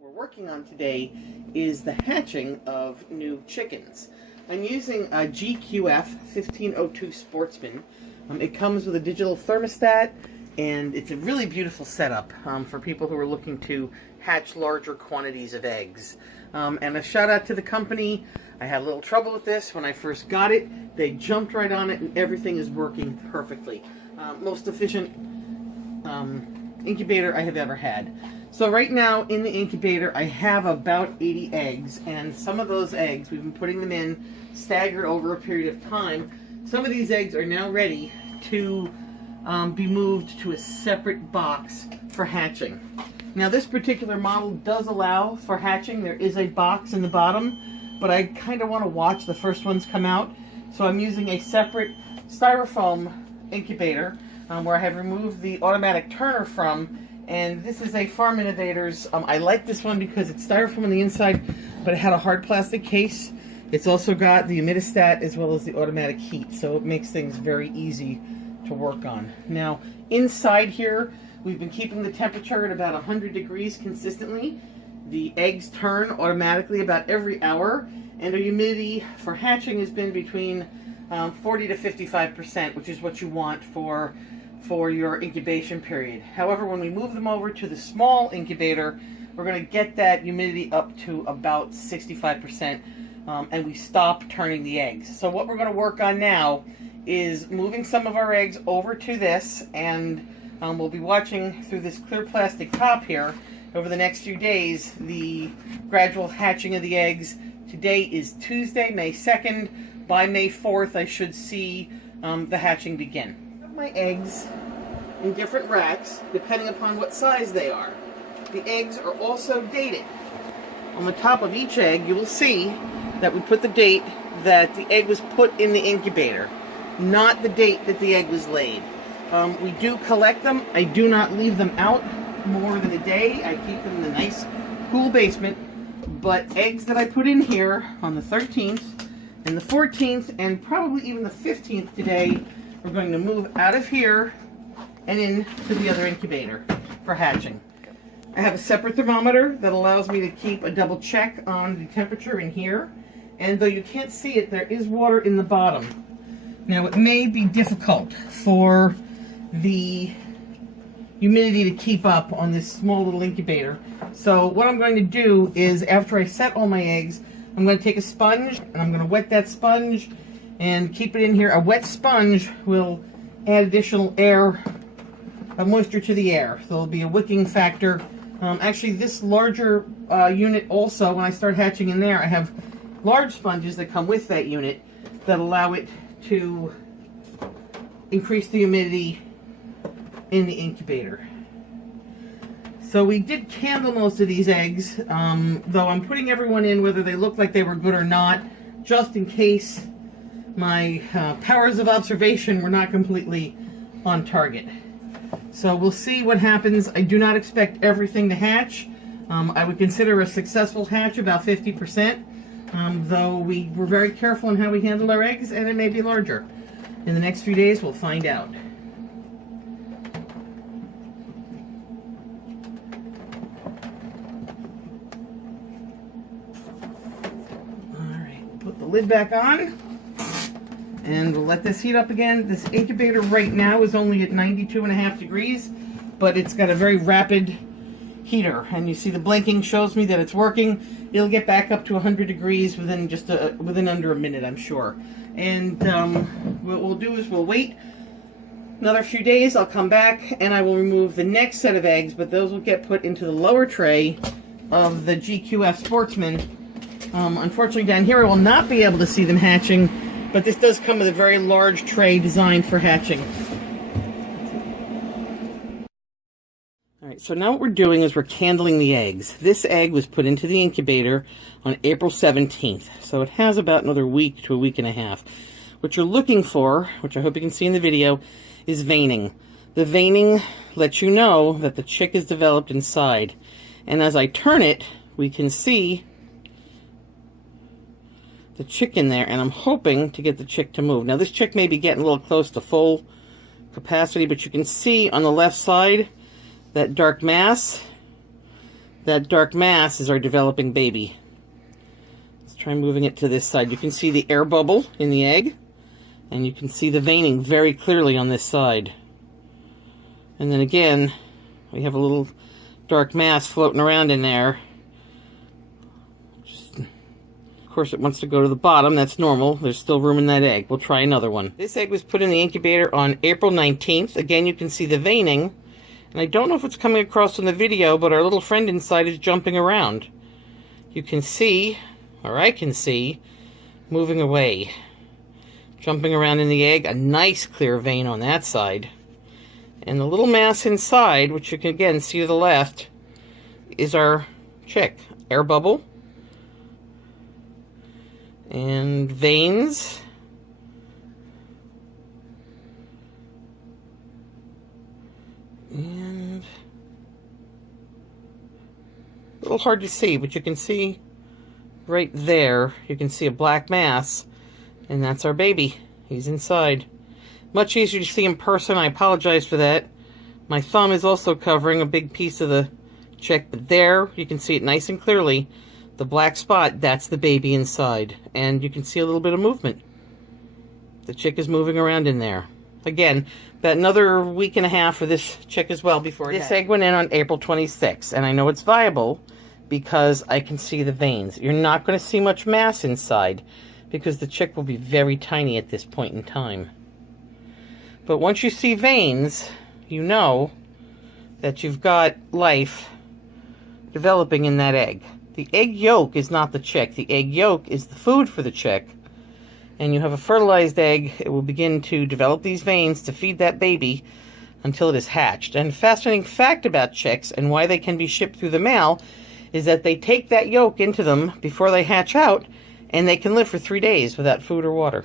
What we're working on today is the hatching of new chickens. I'm using a GQF 1502 Sportsman. It comes with a digital thermostat, and it's a really beautiful setup for people who are looking to hatch larger quantities of eggs. And a shout out to the company. I had a little trouble with this when I first got it. They jumped right on it, and everything is working perfectly. Most efficient incubator I have ever had. So right now in the incubator I have about 80 eggs, and some of those eggs, we've been putting them in staggered over a period of time. Some of these eggs are now ready to be moved to a separate box for hatching. Now this particular model does allow for hatching. There is a box in the bottom, but I kind of want to watch the first ones come out. So I'm using a separate styrofoam incubator where I have removed the automatic turner from. And this is a Farm Innovators. I like this one because it's styrofoam on the inside, but it had a hard plastic case. It's also got the humidistat as well as the automatic heat, so it makes things very easy to work on. Now, inside here, we've been keeping the temperature at about 100 degrees consistently. The eggs turn automatically about every hour, and the humidity for hatching has been between 40 to 55%, which is what you want for your incubation period. However, when we move them over to the small incubator, we're going to get that humidity up to about 65%, and we stop turning the eggs. So what we're going to work on now is moving some of our eggs over to this, and we'll be watching through this clear plastic top here over the next few days the gradual hatching of the eggs. Today is Tuesday, May 2nd. By May 4th, I should see the hatching begin. My eggs in different racks depending upon what size they are. The eggs are also dated. On the top of each egg you will see that we put the date that the egg was put in the incubator, not the date that the egg was laid. We do collect them. I do not leave them out more than a day. I keep them in the nice cool basement, but eggs that I put in here on the 13th and the 14th and probably even the 15th today, we're going to move out of here and into the other incubator for hatching. I have a separate thermometer that allows me to keep a double check on the temperature in here. And though you can't see it, there is water in the bottom. Now it may be difficult for the humidity to keep up on this small little incubator. So what I'm going to do is, after I set all my eggs, I'm going to take a sponge and I'm going to wet that sponge and keep it in here. A wet sponge will add additional air, moisture to the air. So there'll be a wicking factor. Actually, this larger unit also, when I start hatching in there, I have large sponges that come with that unit that allow it to increase the humidity in the incubator. So we did candle most of these eggs, though I'm putting everyone in whether they look like they were good or not, just in case my powers of observation were not completely on target. So we'll see what happens. I do not expect everything to hatch. I would consider a successful hatch about 50%, though we were very careful in how we handle our eggs, and it may be larger. In the next few days, we'll find out. All right, put the lid back on. And we'll let this heat up again. This incubator right now is only at 92.5 degrees, but it's got a very rapid heater. And you see the blinking shows me that it's working. It'll get back up to 100 degrees within just within under a minute, I'm sure. And what we'll do is we'll wait another few days. I'll come back and I will remove the next set of eggs, but those will get put into the lower tray of the GQF Sportsman. Unfortunately, down here I will not be able to see them hatching, but this does come with a very large tray designed for hatching. Alright, so now what we're doing is we're candling the eggs. This egg was put into the incubator on April 17th, so it has about another week to a week and a half. What you're looking for, which I hope you can see in the video, is veining. The veining lets you know that the chick is developed inside. And as I turn it, we can see the chick in there, and I'm hoping to get the chick to move. Now this chick may be getting a little close to full capacity, but you can see on the left side that dark mass That dark mass is our developing baby. Let's try moving it to this side. You can see the air bubble in the egg, and you can see the veining very clearly on this side. And then again, we have a little dark mass floating around in there. Of course, it wants to go to the bottom. That's normal. There's still room in that egg. We'll try another one. This egg was put in the incubator on April 19th. Again, you can see the veining. And I don't know if it's coming across in the video, but our little friend inside is jumping around. You can see, or I can see, moving away. Jumping around in the egg. A nice clear vein on that side. And the little mass inside, which you can again see to the left, is our chick. Air bubble. And veins. And a little hard to see, but you can see right there, you can see a black mass, and that's our baby. He's inside. Much easier to see in person. I apologize for that. My thumb is also covering a big piece of the chick, but there you can see it nice and clearly. The black spot, that's the baby inside. And you can see a little bit of movement. The chick is moving around in there. Again, about another week and a half for this chick as well before this egg went in on April 26th. And I know it's viable because I can see the veins. You're not going to see much mass inside because the chick will be very tiny at this point in time. But once you see veins, you know that you've got life developing in that egg. The egg yolk is not the chick. The egg yolk is the food for the chick. And you have a fertilized egg. It will begin to develop these veins to feed that baby until it is hatched. And a fascinating fact about chicks and why they can be shipped through the mail is that they take that yolk into them before they hatch out, and they can live for 3 days without food or water.